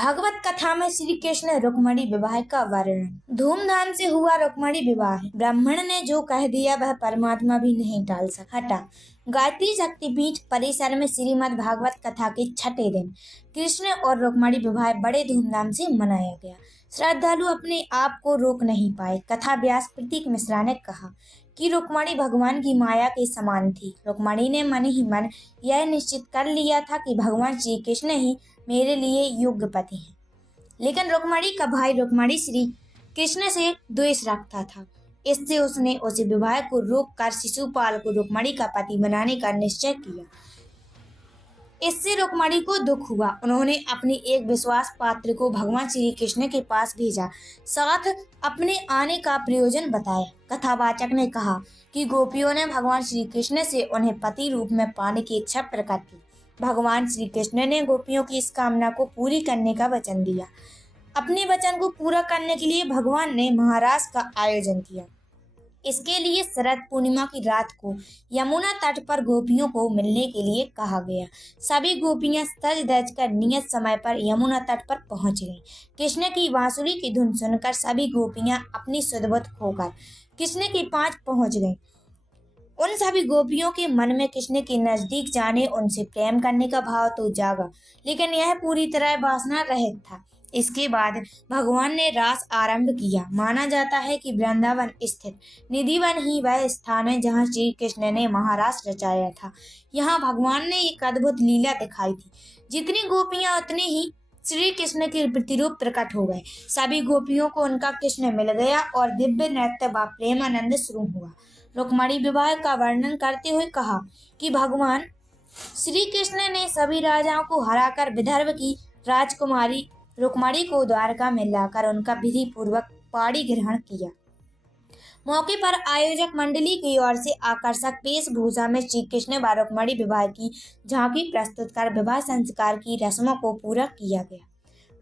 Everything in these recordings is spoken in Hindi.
भागवत कथा में श्री कृष्ण रुक्मिणी विवाह का वर्णन। धूमधाम से हुआ रुक्मिणी विवाह। ब्राह्मण ने जो कह दिया वह परमात्मा भी नहीं टाल हटा। गायत्री शक्तिपीठ परिसर में श्रीमद् भागवत कथा के छठे दिन कृष्ण और रुक्मिणी विवाह बड़े धूमधाम से मनाया गया। श्रद्धालु अपने आप को रोक नहीं पाए। कथा व्यास प्रतीक मिश्रा ने कहा कि रुक्मिणी भगवान की माया के समान थी। रुक्मिणी ने मन ही मन यह निश्चित कर लिया था कि भगवान श्री कृष्ण ही मेरे लिए योग्य पति हैं। लेकिन रुक्मिणी का भाई रुक्मिणी श्री कृष्ण से द्वेष रखता था। इससे उसने उसे विवाह को रोककर शिशुपाल को रुक्मिणी का पति बनाने का निश्चय किया। इससे रुक्मिणी को दुख हुआ। उन्होंने अपने एक विश्वास पात्र को भगवान श्री कृष्ण के पास भेजा, साथ अपने आने का प्रयोजन बताया। कथावाचक ने कहा कि गोपियों ने भगवान श्री कृष्ण से उन्हें पति रूप में पाने की इच्छा प्रकट की। भगवान श्री कृष्ण ने गोपियों की इस कामना को पूरी करने का वचन दिया। अपने वचन को पूरा करने के लिए भगवान ने महाराज का आयोजन किया। इसके लिए शरद पूर्णिमा की रात को यमुना तट पर गोपियों को मिलने के लिए कहा गया। सभी गोपियां सज धज कर नियत समय पर यमुना तट पर पहुंच गईं। कृष्ण की बांसुरी की धुन सुनकर सभी गोपियां अपनी सुधबुध खोकर कृष्ण के पास पहुंच गईं। उन सभी गोपियों के मन में कृष्ण के नजदीक जाने, उनसे प्रेम करने का भाव तो जागा, लेकिन यह पूरी तरह वासना रहित था। इसके बाद भगवान ने रास आरंभ किया। माना जाता है कि वृंदावन स्थित निधिवन ही वह स्थान है जहाँ श्री कृष्ण ने महारास रचाया था। यहाँ भगवान ने एक अद्भुत लीला दिखाई थी। जितनी गोपियां उतने ही श्री कृष्ण के प्रतिरूप प्रकट हो गए। सभी गोपियों को उनका कृष्ण मिल गया और दिव्य नृत्य व प्रेमानंद शुरू हुआ। रुक्मिणी विवाह का वर्णन करते हुए कहा कि भगवान श्री कृष्ण ने सभी राजाओं को हराकर विदर्भ की राजकुमारी रुक्मिणी को द्वारका में लाकर उनका विधि पूर्वक पाणी ग्रहण किया। मौके पर आयोजक मंडली की ओर से आकर्षक वेशभूषा में श्री कृष्ण व रुक्मिणी विवाह की झांकी प्रस्तुत कर विवाह संस्कार की रस्मों को पूरा किया गया।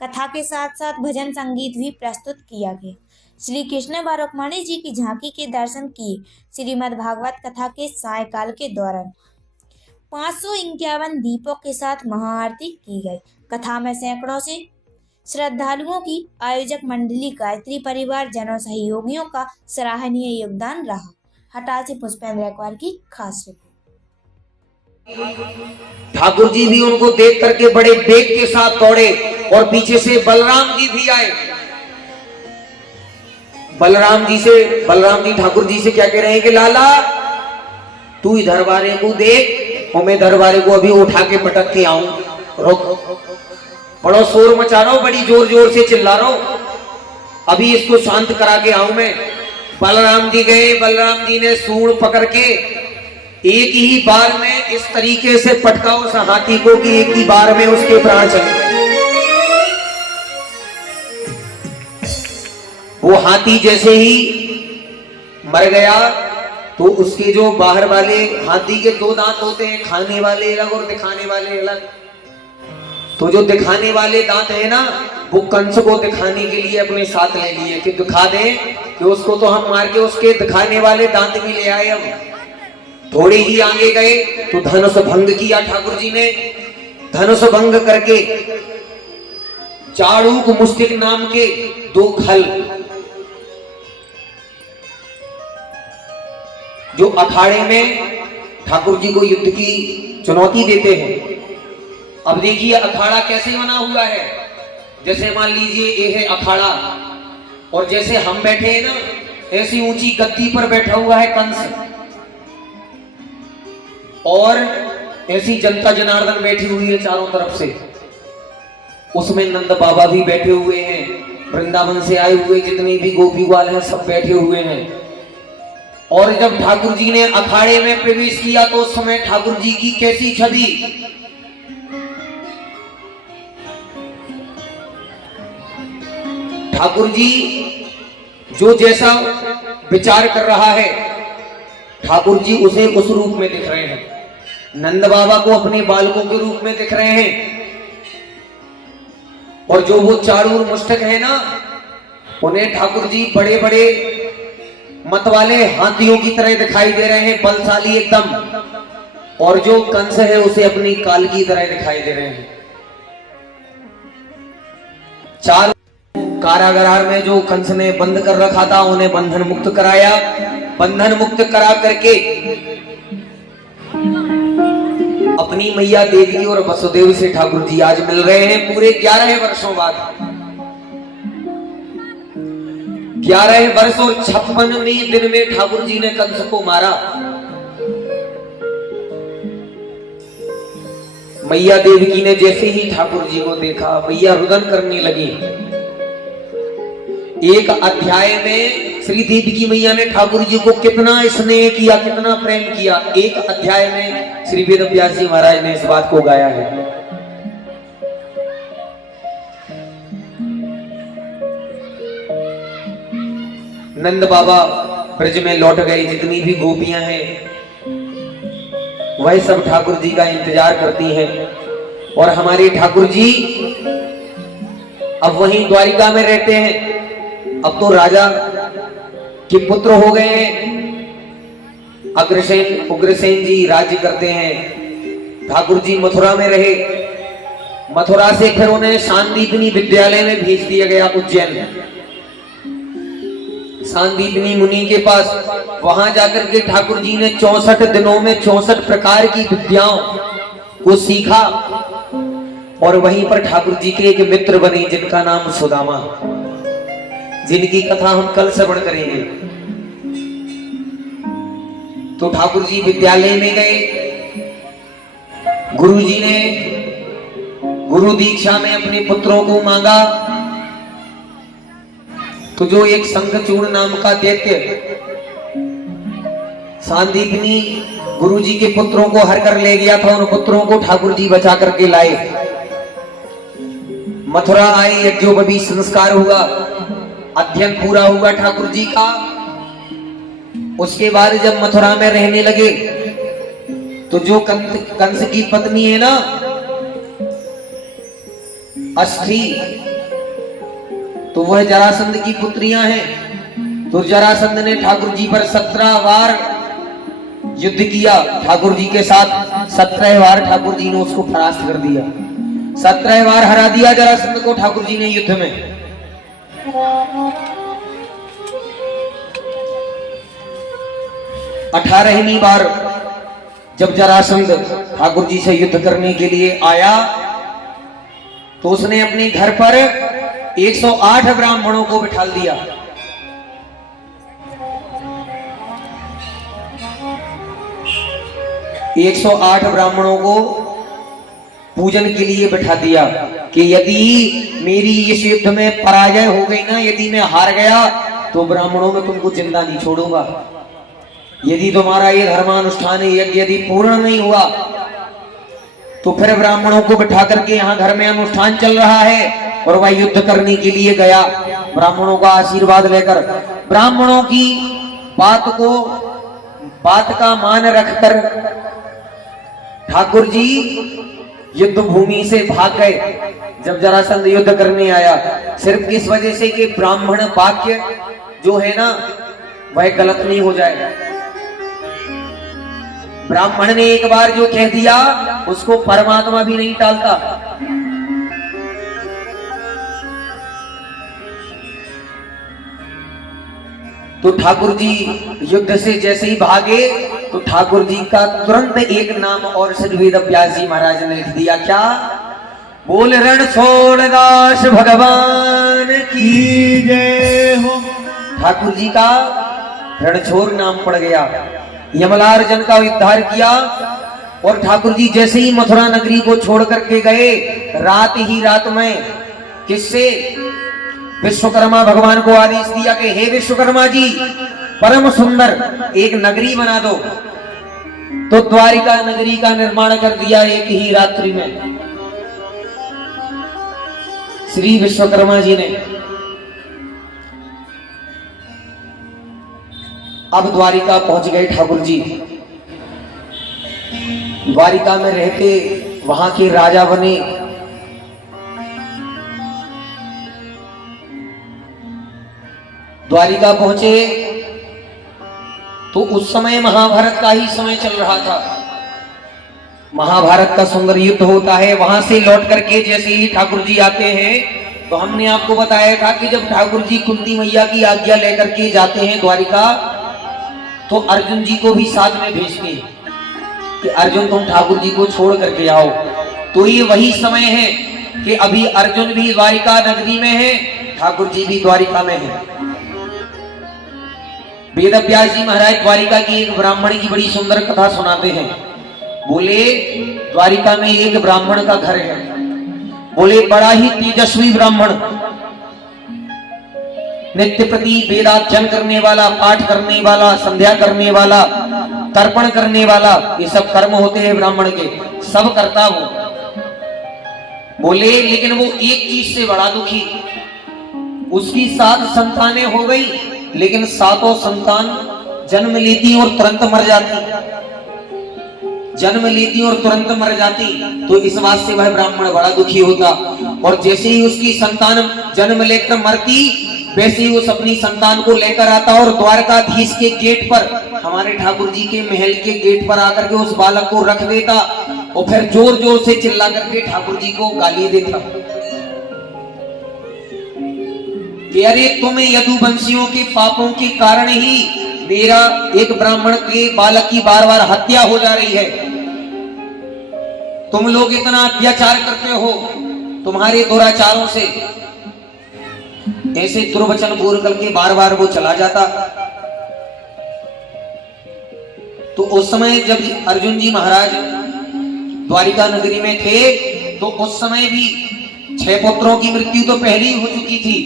कथा के साथ साथ भजन संगीत भी प्रस्तुत किया गया। श्री कृष्ण व रुक्मिणी जी की झांकी के दर्शन किए। श्रीमद् भागवत कथा के सायकाल के दौरान 551 दीपों के साथ महाआरती की गई। कथा में सैकड़ों से श्रद्धालुओं की आयोजक मंडली गायत्री परिवार जनों सहयोगियों का सराहनीय योगदान रहा। हटा से पुष्पेंद्र गायकवाड़ की खास रिपोर्ट। ठाकुर जी भी उनको देख करके बड़े वेग के साथ दौड़े और पीछे से बलराम जी भी आए। बलराम जी ठाकुर जी से क्या कह रहे हैं कि लाला तू ही दरबारे को देख और मैं दरबारे को अभी उठा के पटक के आऊं। रुक, बड़ा शोर मचा रहा हूं, बड़ी जोर जोर से चिल्ला रहा हूं, अभी इसको शांत करा के आऊं मैं। बलराम जी गए। बलराम जी ने सूंड पकड़ के एक ही बार में इस तरीके से पटका उस हाथी को कि एक ही बार में उसके प्राण चले गए। वो हाथी जैसे ही मर गया तो उसके जो बाहर वाले हाथी के 2 दांत होते हैं, खाने वाले अलग और दिखाने वाले अलग। तो जो दिखाने वाले दांत है ना, वो कंस को दिखाने के लिए अपने साथ ले लिए कि दिखा दें कि उसको तो हम मार के उसके दिखाने वाले दांत भी ले आए। अब थोड़े ही आगे गए तो धनुष भंग किया ठाकुर जी ने। धनुष भंग करके चाड़ूक मुस्टिक नाम के 2 खल जो अखाड़े में ठाकुर जी को युद्ध की चुनौती देते हैं। अब देखिए अखाड़ा कैसे बना हुआ है। जैसे मान लीजिए ये है अखाड़ा और जैसे हम बैठे हैं ना, ऐसी ऊंची गद्दी पर बैठा हुआ है कंस और ऐसी जनता जनार्दन बैठी हुई है चारों तरफ से। उसमें नंद बाबा भी बैठे हुए हैं, वृंदावन से आए हुए जितने भी गोपी ग्वाल हैं सब बैठे हुए हैं। और जब ठाकुर जी ने अखाड़े में प्रवेश किया तो उस समय ठाकुर जी की कैसी छवि, ठाकुर जी जो जैसा विचार कर रहा है ठाकुर जी उसे उस रूप में दिख रहे हैं। नंद बाबा को अपने बालकों के रूप में दिख रहे हैं और जो वो चाड़ूर मुष्टक है ना, उन्हें ठाकुर जी बड़े बड़े मत वाले हाथियों की तरह दिखाई दे रहे हैं, बलशाली एकदम। और जो कंस है उसे अपनी काल की तरह दिखाई दे रहे हैं। चार कारागार में जो कंस ने बंद कर रखा था उन्हें बंधन मुक्त कराया। बंधन मुक्त करा करके अपनी मैया देवी और वसुदेव से ठाकुर जी आज मिल रहे हैं पूरे 11 वर्षों बाद। 11 वर्ष और 56वें दिन में ठाकुर जी ने कंस को मारा। मैया देवकी ने जैसे ही ठाकुर जी को देखा मैया रुदन करने लगी। एक अध्याय में श्री देवकी मैया ने ठाकुर जी को कितना स्नेह किया, कितना प्रेम किया, एक अध्याय में श्री वेद व्यास जी महाराज ने इस बात को गाया है। नंद बाबा ब्रज में लौट गए। जितनी भी गोपियां हैं वह सब ठाकुर जी का इंतजार करती हैं और हमारे ठाकुर जी अब वहीं द्वारिका में रहते हैं। अब तो राजा के पुत्र हो गए हैं। अग्रसेन उग्रसेन जी राज्य करते हैं। ठाकुर जी मथुरा में रहे। मथुरा से फिर उन्हें सांदीपनी विद्यालय में भेज दिया गया उज्जैन, सांदीपनी मुनि के पास। वहां जाकर के ठाकुर जी ने 64 दिनों में 64 प्रकार की विद्याओं को सीखा और वहीं पर ठाकुर जी के एक मित्र बने जिनका नाम सुदामा, जिनकी कथा हम कल श्रवण करेंगे। तो ठाकुर जी विद्यालय में गए। गुरु जी ने गुरु दीक्षा में अपने पुत्रों को मांगा तो जो एक शंखचूड़ नाम का दैत्य सांदीपनी गुरु जी के पुत्रों को हर कर ले गया था, उन पुत्रों को ठाकुर जी बचा करके लाए। मथुरा आए, यज्ञोपवीत संस्कार हुआ, अध्ययन पूरा हुआ ठाकुर जी का। उसके बाद जब मथुरा में रहने लगे तो जो कंस की पत्नी है ना अस्थि, तो वह जरासंध की पुत्रियां हैं। तो जरासंध ने ठाकुर जी पर 17 बार युद्ध किया ठाकुर जी के साथ। 17 बार ठाकुर जी ने उसको परास्त कर दिया। 17 बार हरा दिया जरासंध को ठाकुर जी ने युद्ध में। 18वीं बार जब जरासंध ठाकुर जी से युद्ध करने के लिए आया तो उसने अपने घर पर 108 ब्राह्मणों को बिठा दिया। एक 108 ब्राह्मणों को पूजन के लिए बैठा दिया कि यदि मेरी इस युद्ध में पराजय हो गई ना, यदि मैं हार गया तो ब्राह्मणों में तुमको जिंदा नहीं छोड़ूंगा। यदि तुम्हारा ये धर्मानुष्ठान यज्ञ यदि पूर्ण नहीं हुआ तो फिर ब्राह्मणों को बिठा करके यहाँ घर में अनुष्ठान चल रहा है और वह युद्ध करने के लिए गया ब्राह्मणों का आशीर्वाद लेकर। ब्राह्मणों की बात का मान रखकर ठाकुर जी युद्ध भूमि से भाग गए। जब जरासंध युद्ध करने आया सिर्फ इस वजह से कि ब्राह्मण वाक्य जो है ना वह गलत नहीं हो जाए। ब्राह्मण ने एक बार जो कह दिया उसको परमात्मा भी नहीं टालता। तो ठाकुर जी युद्ध से जैसे ही भागे तो ठाकुर जी का तुरंत एक नाम और श्री वेद व्यास जी महाराज ने लिख दिया। क्या? बोल रणछोड़ दास भगवान की जय हो। ठाकुर जी का रणछोड़ नाम पड़ गया। यमलार्जन का उद्धार किया और ठाकुर जी जैसे ही मथुरा नगरी को छोड़ करके गए रात ही रात में किससे विश्वकर्मा भगवान को आदेश दिया कि हे विश्वकर्मा जी परम सुंदर एक नगरी बना दो। तो द्वारिका नगरी का निर्माण कर दिया एक ही रात्रि में श्री विश्वकर्मा जी ने। अब द्वारिका पहुंच गए ठाकुर जी। द्वारिका में रहते वहां के राजा बने। द्वारिका पहुंचे तो उस समय महाभारत का ही समय चल रहा था। महाभारत का सुंदर युद्ध होता है। वहां से लौट करके जैसे ही ठाकुर जी आते हैं तो हमने आपको बताया था कि जब ठाकुर जी कुंती मैया की आज्ञा लेकर के जाते हैं द्वारिका, तो अर्जुन जी को भी साथ में भेजते हैं कि अर्जुन तुम ठाकुर जी को छोड़ करके आओ। तो ये वही समय है कि अभी अर्जुन भी द्वारिका नगरी में है, ठाकुर जी भी द्वारिका में है। वेद व्यास जी महाराज द्वारिका की एक ब्राह्मण की बड़ी सुंदर कथा सुनाते हैं। बोले द्वारिका में एक ब्राह्मण का घर है, बोले बड़ा ही तेजस्वी ब्राह्मण, नित्य प्रति वेदाध्ययन करने वाला, पाठ करने वाला, संध्या करने वाला, तर्पण करने वाला, ये सब कर्म होते हैं ब्राह्मण के, सब करता वो। बोले लेकिन वो एक चीज से बड़ा दुखी, उसकी 7 संतानें हो गई, लेकिन 7 संतान जन्म लेती और तुरंत मर जाती, जन्म लेती और तुरंत मर जाती। तो इस बात से वह ब्राह्मण बड़ा दुखी होता। और जैसे ही उसकी संतान जन्म लेकर मरती, वैसे ही उस अपनी संतान को लेकर आता और द्वारकाधीश के गेट पर, हमारे ठाकुर जी के महल के गेट पर आकर के उस बालक को रख देता और फिर जोर जोर से चिल्ला करके ठाकुर जी को गाली देता कि अरे तुम यदुवंशियों के पापों के कारण ही मेरा एक ब्राह्मण के बालक की बार बार हत्या हो जा रही है, तुम लोग इतना अत्याचार करते हो, तुम्हारे दुराचारों से। ऐसे दुर्वचन बोल करके बार बार वो चला जाता। तो उस समय जब अर्जुन जी महाराज द्वारिका नगरी में थे, तो उस समय भी 6 पुत्रों की मृत्यु तो पहले ही हो चुकी थी,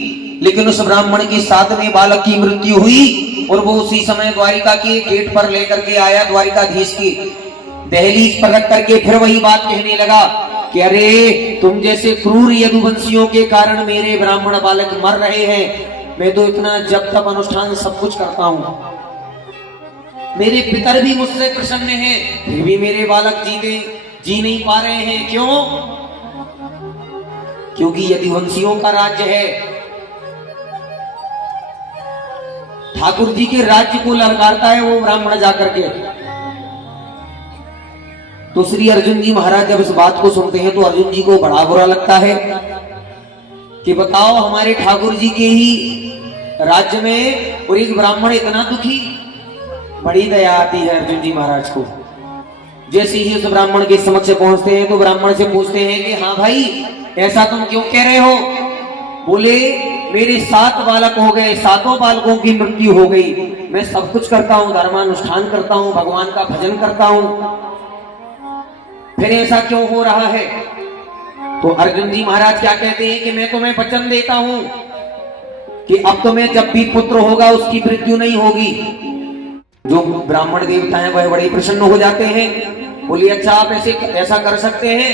लेकिन उस ब्राह्मण के 7वें बालक की मृत्यु हुई और वो उसी समय द्वारिका के गेट पर लेकर के आया, द्वारिकाधीश की दहलीज पर रख करके फिर वही बात कहने लगा कि अरे तुम जैसे क्रूर यदुवंशियों के कारण मेरे ब्राह्मण बालक मर रहे हैं, मैं तो इतना जप तप अनुष्ठान सब कुछ करता हूं, मेरे पितर भी मुझसे प्रसन्न हैं, फिर भी मेरे बालक जी नहीं पा रहे हैं। क्यों? क्योंकि यदुवंशियों का राज्य है, ठाकुर जी के राज्य को ललकारता है वो ब्राह्मण जाकर के। तो श्री अर्जुन जी महाराज जब इस बात को सुनते हैं तो अर्जुन जी को बड़ा बुरा लगता है कि बताओ हमारे ठाकुर जी के ही राज्य में और एक ब्राह्मण इतना दुखी। बड़ी दया आती है अर्जुन जी महाराज को। जैसे ही उस ब्राह्मण के समक्ष पहुंचते हैं तो ब्राह्मण से पूछते हैं कि हाँ भाई ऐसा तुम क्यों कह रहे हो? बोले मेरे 7 बालक हो गए, 7 बालकों की मृत्यु हो गई, मैं सब कुछ करता हूँ, धर्मानुष्ठान करता हूँ, भगवान का भजन करता हूँ, फिर ऐसा क्यों हो रहा है? तो अर्जुन जी महाराज क्या कहते हैं कि मैं तुम्हें वचन देता हूं कि अब तुम्हें जब भी पुत्र होगा उसकी मृत्यु नहीं होगी। जो ब्राह्मण देवता हैं वह बड़े प्रसन्न हो जाते हैं। बोले अच्छा आप ऐसा कर सकते हैं?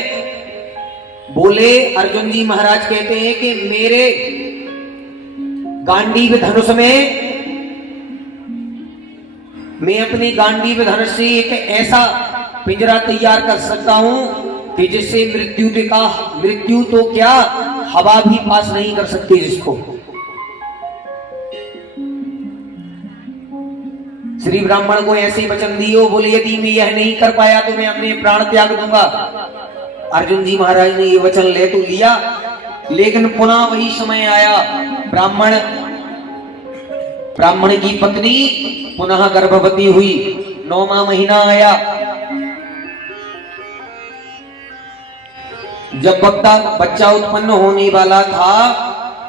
बोले अर्जुन जी महाराज कहते हैं कि मेरे गांडीव धनुष में, मैं अपने गांडीव धनुष से एक ऐसा पिंजरा तैयार कर सकता हूं कि जिससे मृत्यु तो क्या हवा भी पास नहीं कर सकती जिसको। श्री ब्राह्मण को ऐसे वचन दियो। बोले यदि मैं यह नहीं कर पाया तो मैं अपने प्राण त्याग दूंगा। अर्जुन जी महाराज ने ये वचन ले तो लिया, लेकिन पुनः वही समय आया, ब्राह्मण की पत्नी पुनः गर्भवती हुई, 9वां महीना आया। जब बच्चा उत्पन्न होने वाला था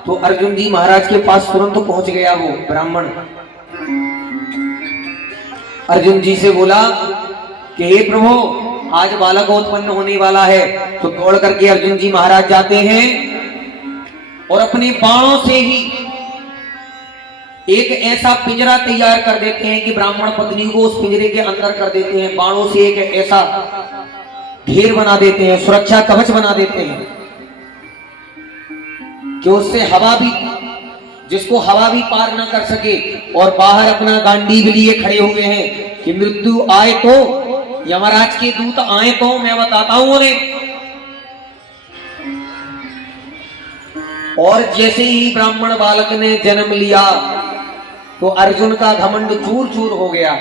तो अर्जुन जी महाराज के पास तुरंत पहुंच गया वो ब्राह्मण। अर्जुन जी से बोला कि हे प्रभु आज बालक उत्पन्न होने वाला है। तो दौड़ करके अर्जुन जी महाराज जाते हैं और अपने बाणों से ही एक ऐसा पिंजरा तैयार कर देते हैं कि ब्राह्मण पत्नी को उस पिंजरे के अंदर कर देते हैं। बाणों से एक ऐसा घेर बना देते हैं, सुरक्षा कवच बना देते हैं कि उससे जिसको हवा भी पार ना कर सके। और बाहर अपना गांडीव लिए खड़े हुए हैं कि मृत्यु आए तो, यमराज के दूत आए तो मैं बताता हूं उन्हें। और जैसे ही ब्राह्मण बालक ने जन्म लिया तो अर्जुन का घमंड चूर चूर हो गया।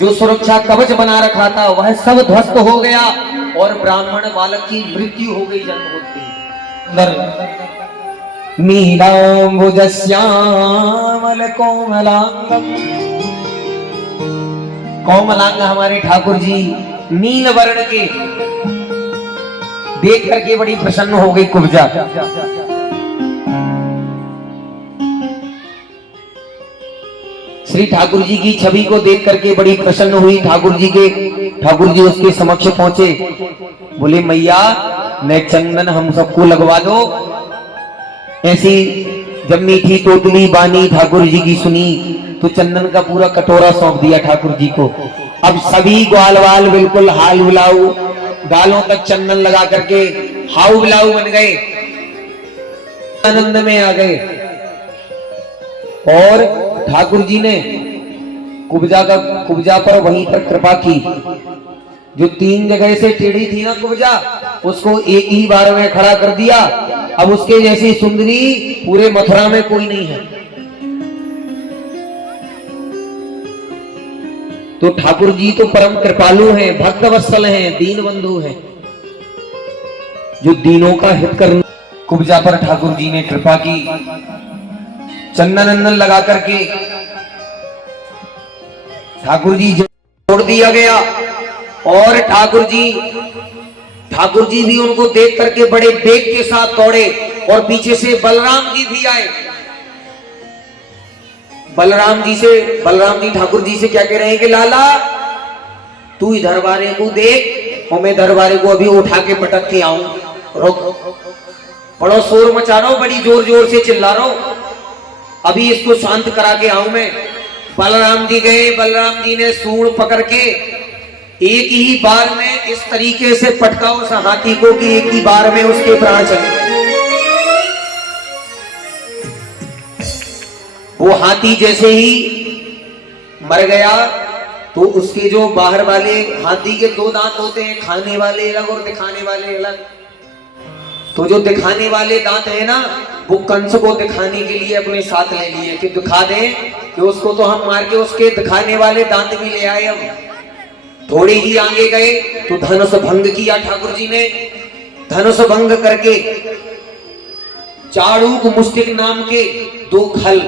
जो सुरक्षा कवच बना रखा था वह सब ध्वस्त हो गया और ब्राह्मण बालक की मृत्यु हो गई जन्म होते ही। नीलाम्बुजश्यामल कोमलांगम। कोमलांग हमारे ठाकुर जी नील वर्ण के देख करके बड़ी प्रसन्न हो गई कुब्जा। श्री ठाकुर जी की छवि को देख करके बड़ी प्रसन्न हुई। ठाकुर जी उसके समक्ष पहुंचे, बोले मैया न चंदन हम सबको लगवा दो। ऐसी जब मीठी तोतली बानी ठाकुर जी की सुनी तो चंदन का पूरा कटोरा सौंप दिया ठाकुर जी को। अब सभी ग्वाल वाल बिल्कुल हाल बुलाऊ, गालों तक चंदन लगा करके हाउ बुलाऊ बन गए, आनंद में आ गए। और ठाकुर जी ने कुब्जा पर वहीं पर कृपा की। जो 3 जगह से टेढ़ी थी ना कुब्जा, उसको एक ही बार में खड़ा कर दिया। अब उसके जैसी सुंदरी पूरे मथुरा में कोई नहीं है। तो ठाकुर जी तो परम कृपालु हैं, भक्त वत्सल हैं, दीन बंधु हैं, जो दीनों का हित करने। कुब्जा पर ठाकुर जी ने कृपा की, चंदन अंदन लगा करके ठाकुर जी जोड़ दिया गया। और ठाकुर जी भी उनको देख करके बड़े वेग के साथ दौड़े। और पीछे से बलराम जी भी आए। बलराम जी ठाकुर जी से क्या कह रहे हैं कि लाला तू इधर बारे को देख और मैं दरबारे को अभी उठा के पटक के आऊं। रुक, बड़ो शोर मचा रहा हूं, बड़ी जोर जोर से चिल्ला रहा हूं, अभी इसको शांत करा के आऊं मैं। बलराम जी गए। बलराम जी ने सूंड पकड़ के एक ही बार में इस तरीके से पटका उस हाथी को कि एक ही बार में उसके प्राण चले। वो हाथी जैसे ही मर गया तो उसके जो बाहर वाले हाथी के 2 दांत होते हैं, खाने वाले अलग और दिखाने वाले अलग। तो जो दिखाने वाले दांत है ना, वो कंस को दिखाने के लिए अपने साथ ले लिए कि दिखा दे कि उसको तो हम मार के उसके दिखाने वाले दांत भी ले आए। अब थोड़े ही आगे गए तो धनुष भंग किया ठाकुर जी ने। धनुष भंग करके चाड़ूक मुस्टिक नाम के 2 खल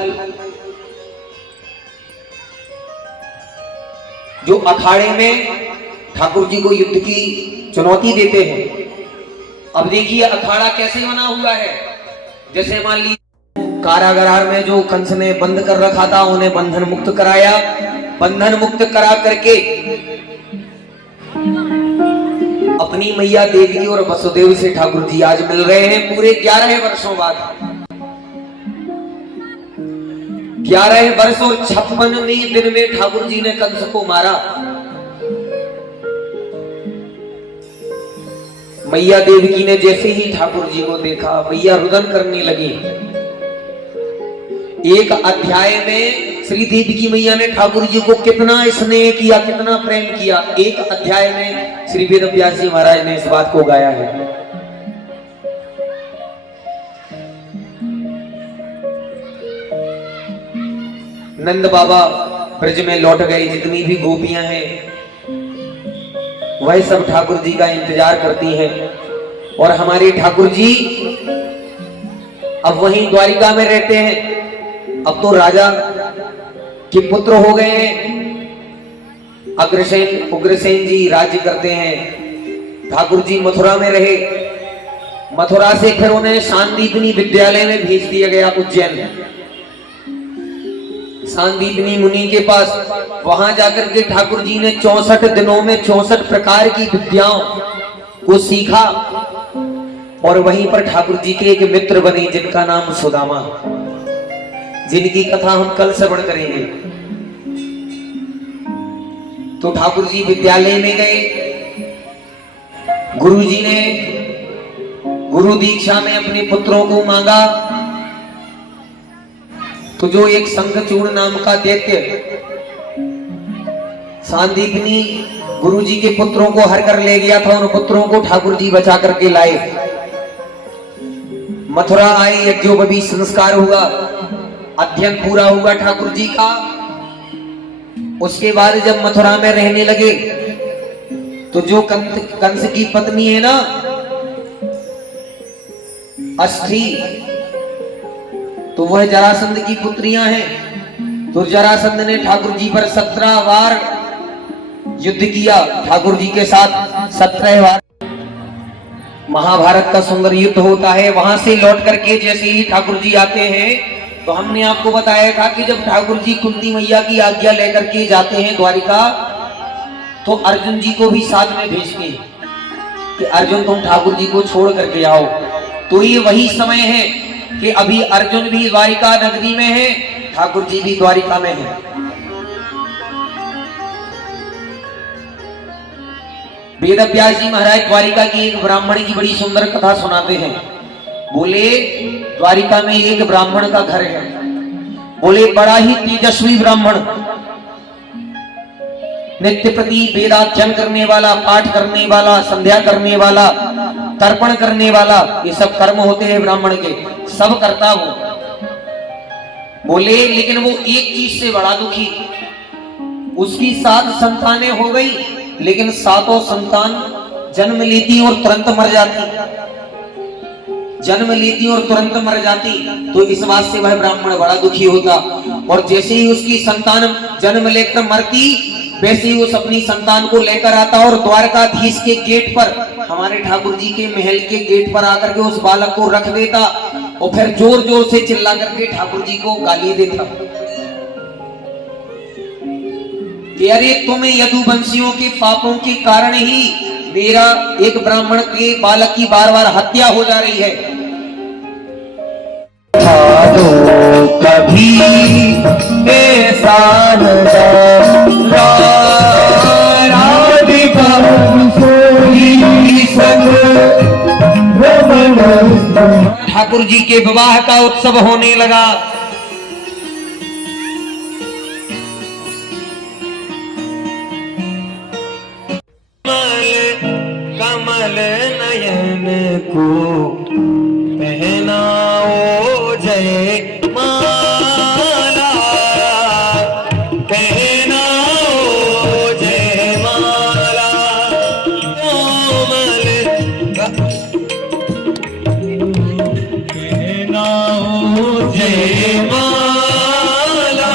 जो अखाड़े में ठाकुर जी को युद्ध की चुनौती देते हैं। अब देखिए अखाड़ा कैसे बना हुआ है। जैसे मान लीजिए कारागार में जो कंस ने बंद कर रखा था उन्हें बंधन मुक्त कराया। बंधन मुक्त करा करके अपनी मैया देवी और वसुदेव से ठाकुर जी आज मिल रहे हैं पूरे 11 वर्षों बाद। 11 वर्ष और 56 दिन में ठाकुर जी ने कंस को मारा। मैया देवकी ने जैसे ही ठाकुर जी को देखा, मैया रुदन करने लगी। एक अध्याय में श्री देवकी मैया ने ठाकुर जी को कितना स्नेह किया, कितना प्रेम किया। एक अध्याय में श्री वेद व्यास जी महाराज ने इस बात को गाया है। नंद बाबा ब्रज में लौट गए। जितनी भी गोपियां हैं वह सब ठाकुर जी का इंतजार करती हैं। और हमारे ठाकुर जी अब वहीं द्वारिका में रहते हैं। अब तो राजा के पुत्र हो गए हैं। उग्रसेन जी राज्य करते हैं। ठाकुर जी मथुरा में रहे। मथुरा से फिर उन्हें सांदीपनी विद्यालय में भेज दिया गया उज्जैन, सांदीपनी मुनि के पास। वहां जाकर के ठाकुर जी ने 64 दिनों में 64 प्रकार की विद्याओं को सीखा। और वहीं पर ठाकुर जी के एक मित्र बने जिनका नाम सुदामा, जिनकी कथा हम कल श्रवण करेंगे। तो ठाकुर जी विद्यालय में गए। गुरु जी ने गुरु दीक्षा में अपने पुत्रों को मांगा। तो जो एक शंखचूड़ नाम का दैत्य सांदीपनी गुरु जी के पुत्रों को हर कर ले गया था, उन पुत्रों को ठाकुर जी बचा करके लाए। मथुरा आए, यज्ञोपवीत संस्कार हुआ, अध्ययन पूरा हुआ ठाकुर जी का। उसके बाद जब मथुरा में रहने लगे तो जो कंस की पत्नी है ना अस्थि, तो वह जरासंध की पुत्रियां हैं। तो जरासंध ने ठाकुर जी पर 17 बार युद्ध किया, ठाकुर जी के साथ 17 बार महाभारत का सुंदर युद्ध होता है। वहां से लौट करके जैसे ही ठाकुर जी आते हैं, तो हमने आपको बताया था कि जब ठाकुर जी कुंती मैया की आज्ञा लेकर के जाते हैं द्वारिका, तो अर्जुन जी को भी साथ में भेजते हैं कि अर्जुन तुम ठाकुर जी को छोड़ करके आओ। तो ये वही समय है कि अभी अर्जुन भी द्वारिका नगरी में है, ठाकुर जी भी द्वारिका में है। वेद व्यास जी महाराज द्वारिका की एक ब्राह्मण की बड़ी सुंदर कथा सुनाते हैं। बोले द्वारिका में एक ब्राह्मण का घर है। बोले बड़ा ही तेजस्वी ब्राह्मण, नित्य प्रति वेदाध्ययन करने वाला, पाठ करने वाला, संध्या करने वाला, तर्पण करने वाला, ये सब कर्म होते हैं ब्राह्मण के, सब करता वो। बोले लेकिन वो एक चीज से बड़ा दुखी, उसकी 7 संतानें हो गई, लेकिन 7 संतान जन्म लेती और तुरंत मर जाती, जन्म लेती और तुरंत मर जाती। तो इस बात से वह ब्राह्मण बड़ा दुखी होता। और जैसे ही उसकी संतान जन्म लेकर मरती, वैसे ही उस अपनी संतान को लेकर आता और द्वारकाधीश के गेट पर, हमारे ठाकुर जी के महल के गेट पर आकर के उस बालक को रख देता और फिर जोर जोर से चिल्ला करके ठाकुर जी को गाली देता कि अरे तुम यदुवंशियों के पापों के कारण ही मेरा एक ब्राह्मण के बालक की बार बार हत्या हो जा रही है। कभी ऐसा ठाकुर जी के विवाह का उत्सव होने लगा। कमल नयन को पहनाओ जय माला, पहनाओ जय माला, कोमल पहनाओ जय माला,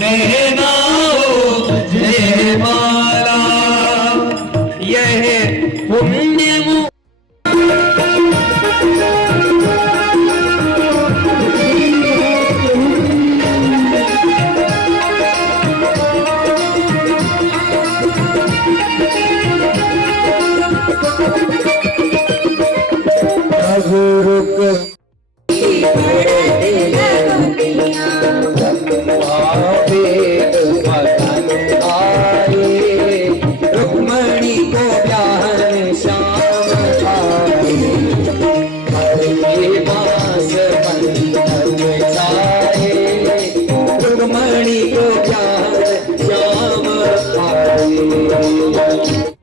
पहनाओ जय माला, यह पुण्य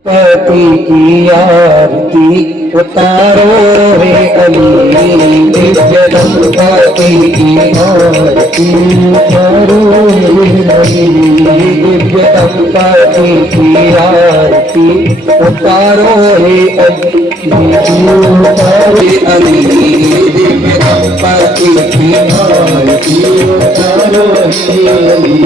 पति की आरती उतारो रे अली, दिव्य दंपति की आरती उतारो रे अली, दिव्य दंपति की आरती उतारो रे अली, उतारो रे अली, दिव्य दंपति की आरती उतारो रे अली।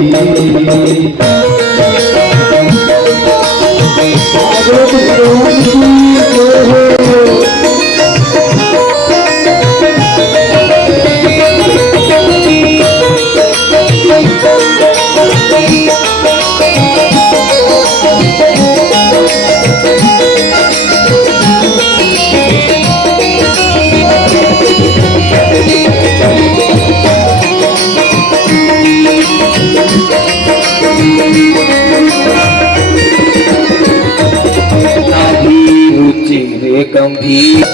गंभीर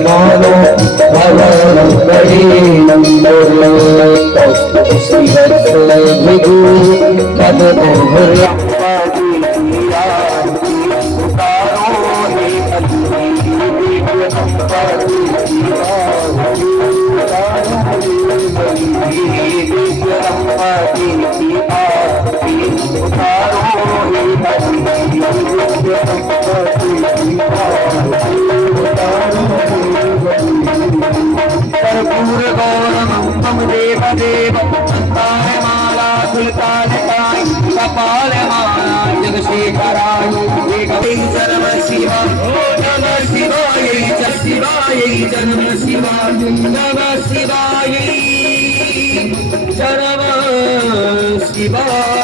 मानो भवन बड़े जन्म शिवाय, नमः शिवाय शिवाय जन्म शिवाय, नमः शिवाय जन्म शिवाय।